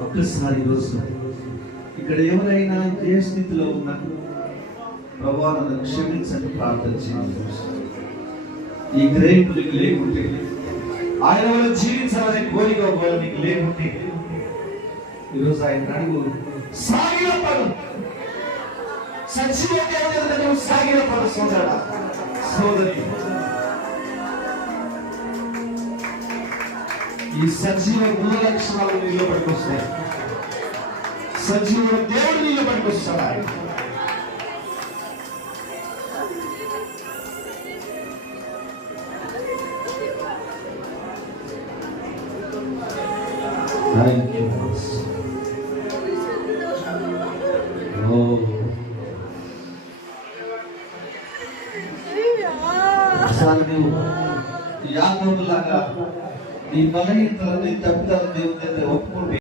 ఒక్కసారి ఈరోజు ఇక్కడ ఎవరైనా ఏ స్థితిలో ఉన్నా ప్రభువా నన్ను క్షమించండి ప్రార్థన చేయండి. ఈ గ్రహింపు నీకు లేకుంటే, ఆయన వల్ల జీవించాలనే కోరిక ఒకవేళ నీకు లేకుంటే, ఈరోజు ఆయన అడుగు సాగిలపడు. సజీవ దేవుడు నువ్వు సాగిలపడు సోదరుడా, సోదరి. ఈ సజీవ గుణ లక్షణాలు నీలో పట్టుకొస్తాయి. సజీవ దేవుడు నీలో పట్టుకొస్తాడు. ఆయన యాకోబులాగా నీ బలహీనతలని తప్పిదాలు దేవుని దగ్గర ఒప్పుకుంటే